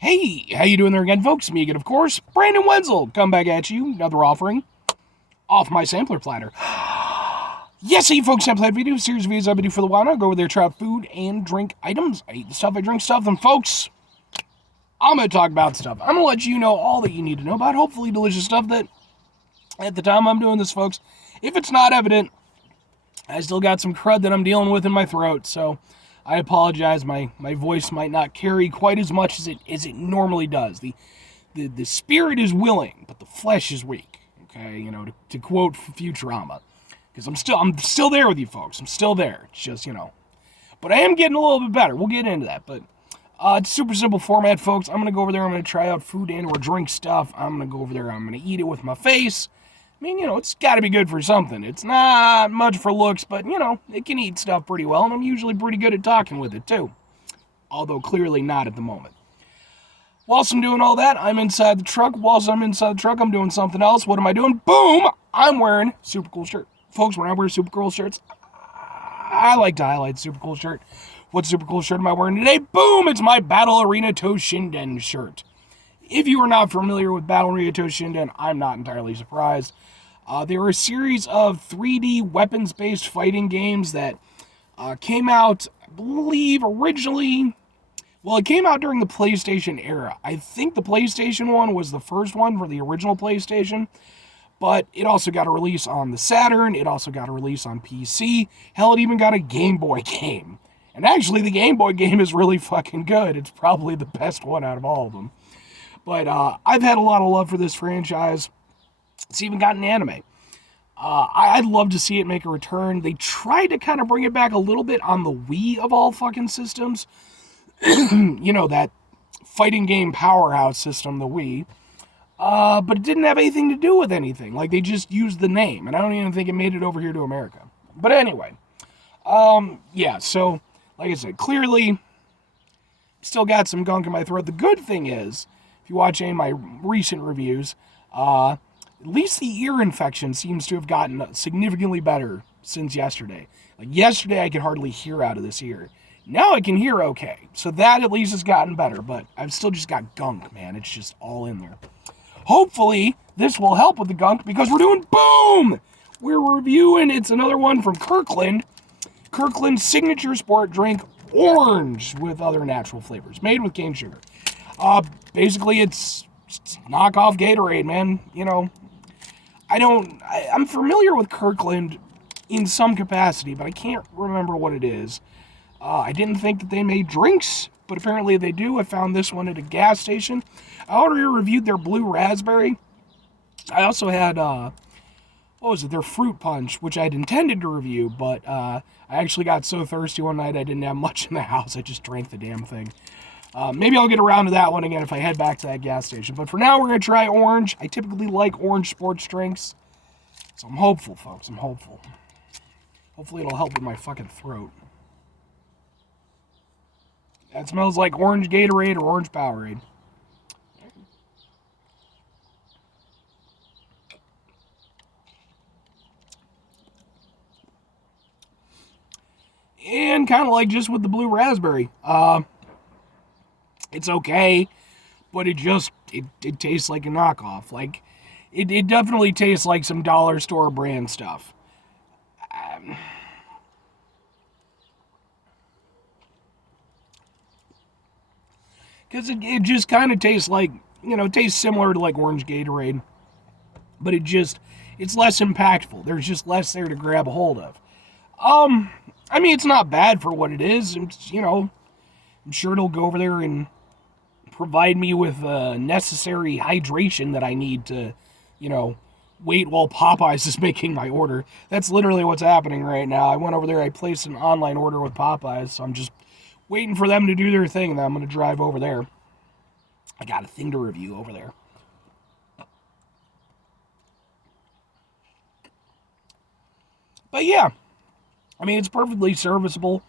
Hey, how you doing there again, folks? Me again, of course, Brandon Wenzel. Come back at you, another offering off my sampler platter. Yes, hey folks, sampler platter video, series of videos I've been doing for the while now. Go over there, try out food and drink items. I eat the stuff, I drink stuff, and folks, I'm going to talk about stuff. I'm going to let you know all that you need to know about hopefully delicious stuff that, at the time I'm doing this, folks, if it's not evident, I still got some crud that I'm dealing with in my throat, so I apologize. My voice might not carry quite as much as it normally does. The spirit is willing, but the flesh is weak. Okay, to quote Futurama, because I'm still there with you folks. I'm still there. It's just but I am getting a little bit better. We'll get into that, but it's a super simple format, folks. I'm gonna go over there. I'm gonna try out food and or drink stuff. I'm gonna go over there. I'm gonna eat it with my face. I mean, it's got to be good for something. It's not much for looks, but, it can eat stuff pretty well, and I'm usually pretty good at talking with it, too. Although clearly not at the moment. Whilst I'm doing all that, I'm inside the truck. Whilst I'm inside the truck, I'm doing something else. What am I doing? Boom! I'm wearing super cool shirt. Folks, when I wear super cool shirts, I like to highlight super cool shirt. What super cool shirt am I wearing today? Boom! It's my Battle Arena Toshinden shirt. If you are not familiar with Battle Arena Toshinden, I'm not entirely surprised. They were a series of 3D weapons-based fighting games that came out, I believe, originally. Well, it came out during the PlayStation era. I think the PlayStation one was the first one for the original PlayStation, but it also got a release on the Saturn. It also got a release on PC. Hell, it even got a Game Boy game. And actually, the Game Boy game is really fucking good. It's probably the best one out of all of them. But I've had a lot of love for this franchise. It's even got an anime. I'd love to see it make a return. They tried to kind of bring it back a little bit on the Wii of all fucking systems. That fighting game powerhouse system, the Wii. But it didn't have anything to do with anything. Like, they just used the name. And I don't even think it made it over here to America. But anyway. So, like I said, clearly, still got some gunk in my throat. The good thing is, if you watch any of my recent reviews, at least the ear infection seems to have gotten significantly better since yesterday. Like yesterday, I could hardly hear out of this ear. Now I can hear okay. So that at least has gotten better, but I've still just got gunk, man. It's just all in there. Hopefully, this will help with the gunk because we're doing boom! We're reviewing, it's another one from Kirkland. Kirkland's signature sport drink, orange with other natural flavors, made with cane sugar. Basically, it's knockoff Gatorade, man. I'm familiar with Kirkland in some capacity, but I can't remember what it is. I didn't think that they made drinks, but apparently they do. I found this one at a gas station. I already reviewed their blue raspberry. I also had, their fruit punch, which I'd intended to review, but I actually got so thirsty one night I didn't have much in the house. I just drank the damn thing. Maybe I'll get around to that one again if I head back to that gas station. But for now, we're going to try orange. I typically like orange sports drinks. So I'm hopeful, folks. I'm hopeful. Hopefully it'll help with my fucking throat. That smells like orange Gatorade or orange Powerade. And kind of like just with the blue raspberry. It's okay, but it tastes like a knockoff. Like, it definitely tastes like some dollar store brand stuff. Because it just kind of tastes like, it tastes similar to like orange Gatorade. But it's less impactful. There's just less there to grab a hold of. It's not bad for what it is. I'm sure it'll go over there and provide me with necessary hydration that I need to, wait while Popeyes is making my order. That's literally what's happening right now. I went over there, I placed an online order with Popeyes, so I'm just waiting for them to do their thing, then I'm going to drive over there. I got a thing to review over there. But yeah, it's perfectly serviceable.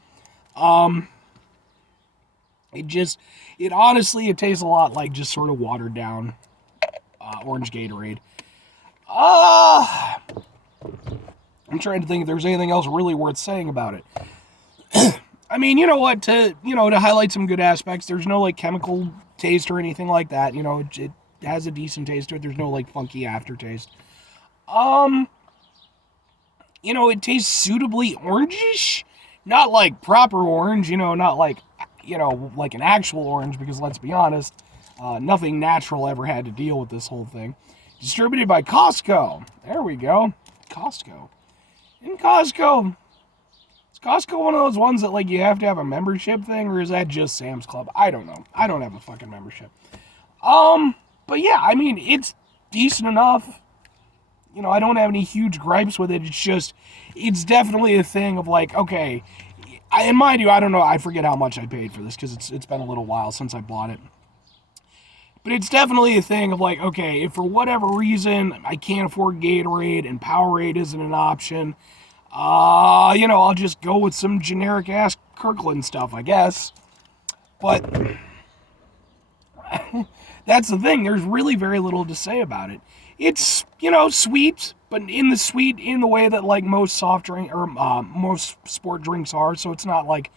It tastes a lot like just sort of watered down orange Gatorade. I'm trying to think if there's anything else really worth saying about it. I mean, you know what? To highlight some good aspects, there's no like chemical taste or anything like that. It has a decent taste to it. There's no like funky aftertaste. Um, it tastes suitably orangish, not like proper orange. Not like like an actual orange, because let's be honest, nothing natural ever had to deal with this whole thing. Distributed by Costco. There we go, Costco. In Costco. Is Costco one of those ones that like you have to have a membership thing, or is that just Sam's Club? I don't know. I don't have a fucking membership. But yeah, I mean, it's decent enough. I don't have any huge gripes with it. It's definitely a thing of like, okay, and mind you, I don't know, I forget how much I paid for this because it's been a little while since I bought it. But it's definitely a thing of like, okay, if for whatever reason I can't afford Gatorade and Powerade isn't an option, I'll just go with some generic ass Kirkland stuff, I guess. But that's the thing. There's really very little to say about it. It's, sweet, but in the way that like most soft drink or most sport drinks are. So it's not like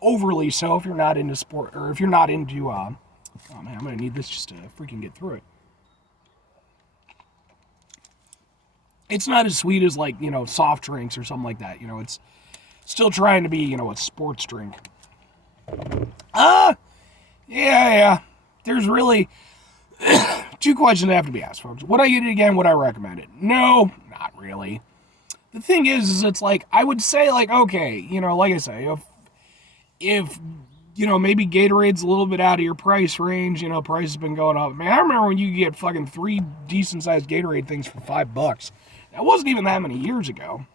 overly so if you're not into sport, or if you're not into, oh man, I'm going to need this just to freaking get through it. It's not as sweet as like, soft drinks or something like that. It's still trying to be, a sports drink. Yeah. There's really two questions that have to be asked, folks. Would I get it again? Would I recommend it? No, not really. The thing is it's like, I would say like, okay, like I say, if maybe Gatorade's a little bit out of your price range, price has been going up. Man, I remember when you could get fucking 3 decent-sized Gatorade things for $5. That wasn't even that many years ago.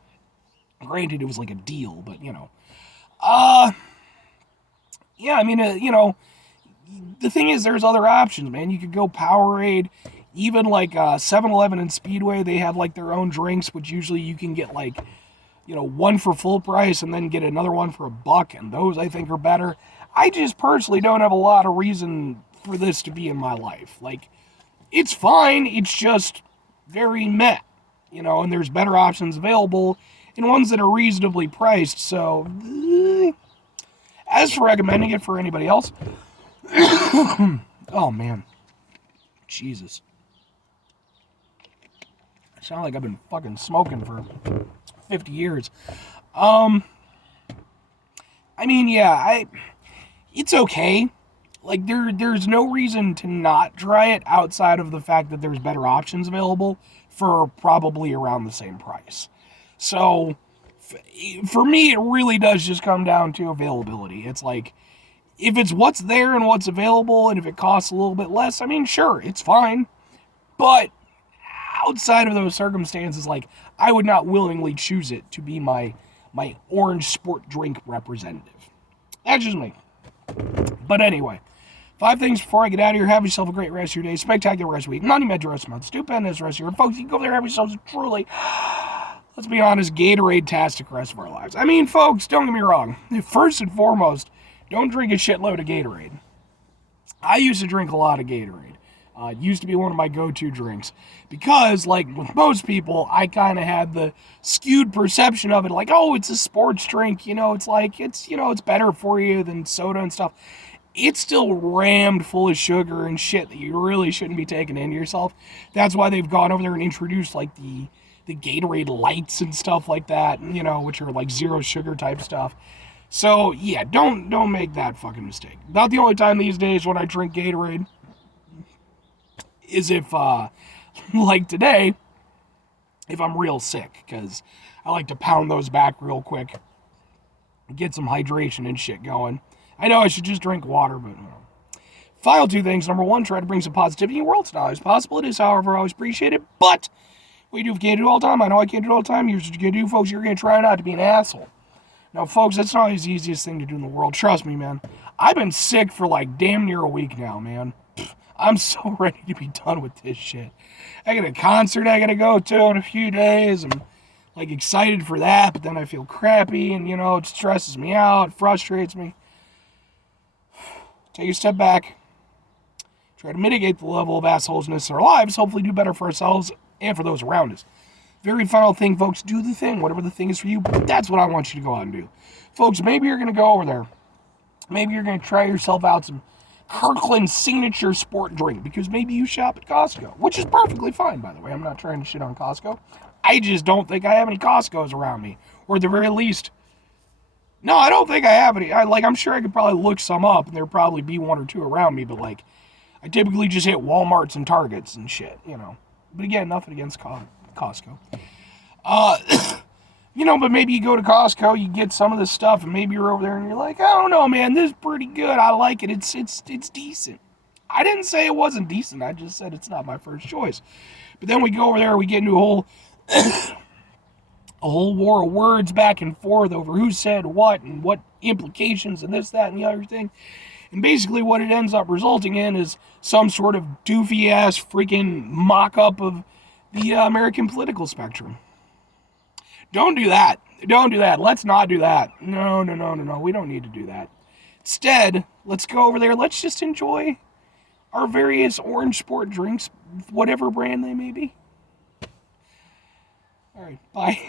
Granted, it was like a deal, but, yeah, I mean, the thing is, there's other options, man. You could go Powerade, even like 7-Eleven and Speedway, they have like their own drinks, which usually you can get like, one for full price and then get another one for $1, and those I think are better. I just personally don't have a lot of reason for this to be in my life. Like, it's fine, it's just very meh, and there's better options available and ones that are reasonably priced, so as for recommending it for anybody else, oh man, Jesus, I sound like I've been fucking smoking for 50 years. I mean, yeah, it's okay. Like, there's no reason to not try it outside of the fact that there's better options available for probably around the same price. So, for me, it really does just come down to availability. It's like, if it's what's there and what's available, and if it costs a little bit less, I mean, sure, it's fine. But outside of those circumstances, like, I would not willingly choose it to be my orange sport drink representative. That's just me. But anyway, 5 things before I get out of here. Have yourself a great rest of your day, spectacular rest of your week, monumental rest of your month, stupendous rest of your folks. You can go there and have yourselves a truly, let's be honest, Gatorade-tastic rest of our lives. I mean, folks, don't get me wrong. First and foremost, don't drink a shitload of Gatorade. I used to drink a lot of Gatorade. It used to be one of my go-to drinks because, like with most people, I kind of had the skewed perception of it, like, oh, it's a sports drink, it's like, it's better for you than soda and stuff. It's still rammed full of sugar and shit that you really shouldn't be taking into yourself. That's why they've gone over there and introduced, like, the Gatorade Lights and stuff like that, which are, like, zero sugar type stuff. So, yeah, don't make that fucking mistake. About the only time these days when I drink Gatorade is if, like today, if I'm real sick, because I like to pound those back real quick, get some hydration and shit going. I know I should just drink water, but final 2 things. Number 1, try to bring some positivity in the world. It's not always possible. It is, however, always appreciated. But what you do if you can't do it all the time, I know I can't do it all the time. Here's what you're going to do, folks. You're going to try not to be an asshole. Now, folks, that's not always the easiest thing to do in the world. Trust me, man. I've been sick for like damn near a week now, man. I'm so ready to be done with this shit. I got a concert I gotta go to in a few days. I'm like excited for that, but then I feel crappy and it stresses me out, frustrates me. Take a step back. Try to mitigate the level of assholesness in our lives. Hopefully do better for ourselves and for those around us. Very final thing, folks. Do the thing, whatever the thing is for you. That's what I want you to go out and do. Folks, maybe you're going to go over there. Maybe you're going to try yourself out some Kirkland signature sport drink because maybe you shop at Costco, which is perfectly fine, by the way. I'm not trying to shit on Costco. I just don't think I have any Costcos around me. Or at the very least, no, I don't think I have any. I'm sure I could probably look some up and there'd probably be one or two around me, but like, I typically just hit Walmarts and Targets and shit, you know. But again, nothing against Costco. But maybe you go to Costco, you get some of this stuff, and maybe you're over there and you're like, I don't know, man, this is pretty good. I like it. It's decent. I didn't say it wasn't decent. I just said it's not my first choice. But then we go over there, we get into a whole war of words back and forth over who said what and what implications and this, that, and the other thing. And basically what it ends up resulting in is some sort of doofy-ass freaking mock-up of the American political spectrum. Don't do that. Don't do that. Let's not do that. No. We don't need to do that. Instead, let's go over there. Let's just enjoy our various orange sport drinks, whatever brand they may be. All right, bye.